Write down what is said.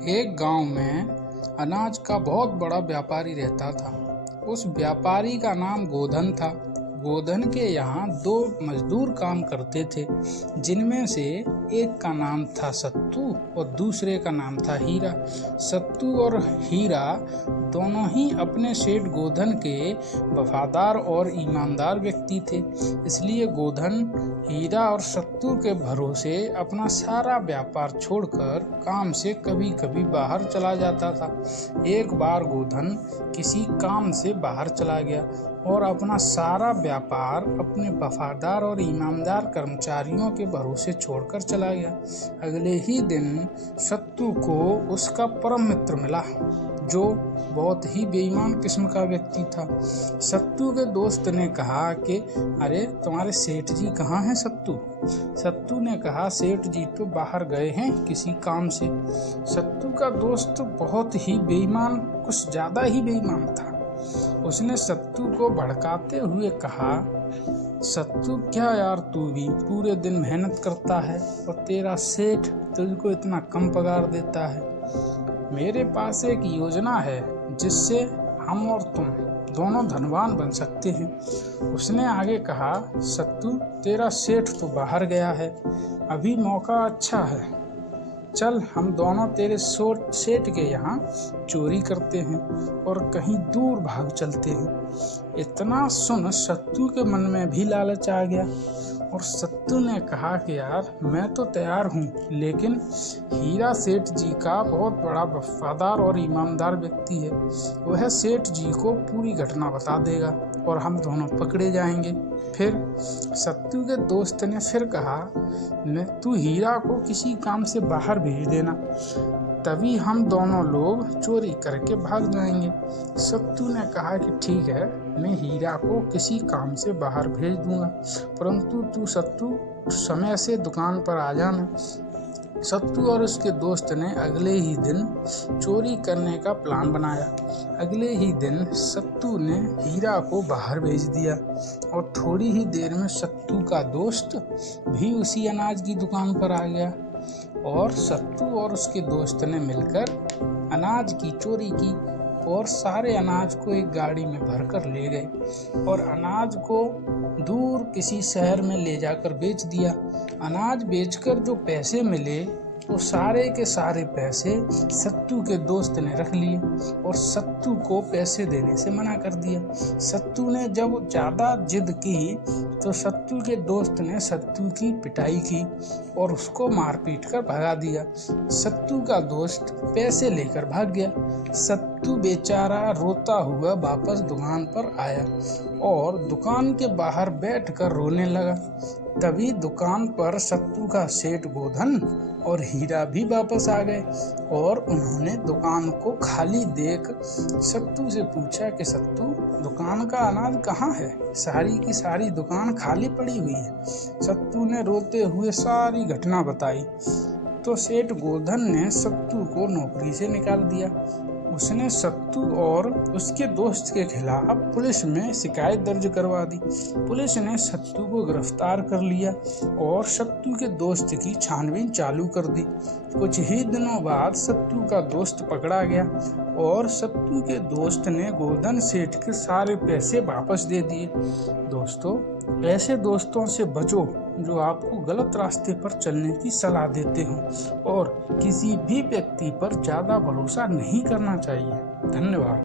एक गांव में अनाज का बहुत बड़ा व्यापारी रहता था। उस व्यापारी का नाम गोधन था। गोधन के यहाँ 2 मजदूर काम करते थे, जिनमें से एक का नाम था सत्तू और दूसरे का नाम था हीरा। सत्तू और हीरा दोनों ही अपने सेठ गोधन के वफादार और ईमानदार व्यक्ति थे। इसलिए गोधन हीरा और सत्तू के भरोसे अपना सारा व्यापार छोड़कर काम से कभी कभी बाहर चला जाता था। एक बार गोधन किसी काम से बाहर चला गया और अपना सारा व्यापार अपने वफादार और ईमानदार कर्मचारियों के भरोसे छोड़कर चला गया। अगले ही दिन सत्तू को उसका परम मित्र मिला, जो बहुत ही बेईमान किस्म का व्यक्ति था। सत्तू के दोस्त ने कहा कि अरे तुम्हारे सेठ जी कहाँ हैं सत्तू? सत्तू ने कहा सेठ जी तो बाहर गए हैं किसी काम से। सत्तू का दोस्त बहुत ही बेईमान, कुछ ज़्यादा ही बेईमान था। उसने सत्तू को भड़काते हुए कहा, सत्तू क्या यार, तू भी पूरे दिन मेहनत करता है और तेरा सेठ तुझको इतना कम पगार देता है। मेरे पास एक योजना है जिससे हम और तुम दोनों धनवान बन सकते हैं। उसने आगे कहा, सत्तू तेरा सेठ तो बाहर गया है, अभी मौका अच्छा है, चल हम दोनों तेरे सेठ के यहाँ चोरी करते हैं और कहीं दूर भाग चलते हैं। इतना सुन सत्तू के मन में भी लालच आ गया और सत्तू ने कहा कि यार मैं तो तैयार हूँ, लेकिन हीरा सेठ जी का बहुत बड़ा वफादार और ईमानदार व्यक्ति है। वह सेठ जी को पूरी घटना बता देगा और हम दोनों पकड़े जाएंगे। फिर सत्तू के दोस्त ने फिर कहा, तू हीरा को किसी काम से बाहर भेज देना, तभी हम दोनों लोग चोरी करके भाग जाएंगे। सत्तू ने कहा कि ठीक है, मैं हीरा को किसी काम से बाहर भेज दूंगा, परंतु तू सत्तू समय से दुकान पर आ जाना। सत्तू और उसके दोस्त ने अगले ही दिन चोरी करने का प्लान बनाया। अगले ही दिन सत्तू ने हीरा को बाहर भेज दिया और थोड़ी ही देर में सत्तू का दोस्त भी उसी अनाज की दुकान पर आ गया और सत्तू और उसके दोस्त ने मिलकर अनाज की चोरी की और सारे अनाज को एक गाड़ी में भरकर ले गए और अनाज को दूर किसी शहर में ले जाकर बेच दिया। अनाज बेचकर जो पैसे मिले वो सारे के सारे पैसे सत्तू के दोस्त ने रख लिए और सत्तू को पैसे देने से मना कर दिया। सत्तू ने जब ज़्यादा जिद की तो सत्तू के दोस्त ने सत्तू की पिटाई की और उसको मार पीट कर भगा दिया। सत्तू का दोस्त पैसे लेकर भाग गया। सत्तू बेचारा रोता हुआ वापस दुकान पर आया और दुकान के बाहर बैठकर रोने लगा। तभी दुकान पर सत्तू का सेठ गोधन और हीरा भी वापस आ गए और उन्होंने दुकान को खाली देख सत्तू से पूछा कि सत्तू, दुकान का अनाज कहाँ है? सारी की सारी दुकान खाली पड़ी हुई है। सत्तू ने रोते हुए सारी घटना बताई तो सेठ गोधन ने सत्तू को नौकरी से निकाल दिया। उसने सत्तू और उसके दोस्त के खिलाफ पुलिस में शिकायत दर्ज करवा दी। पुलिस ने सत्तू को गिरफ्तार कर लिया और सत्तू के दोस्त की छानबीन चालू कर दी। कुछ ही दिनों बाद सत्तू का दोस्त पकड़ा गया और सत्तू के दोस्त ने गोधन सेठ के सारे पैसे वापस दे दिए। दोस्तों, ऐसे दोस्तों से बचो जो आपको गलत रास्ते पर चलने की सलाह देते हों और किसी भी व्यक्ति पर ज़्यादा भरोसा नहीं करना चाहिए। धन्यवाद।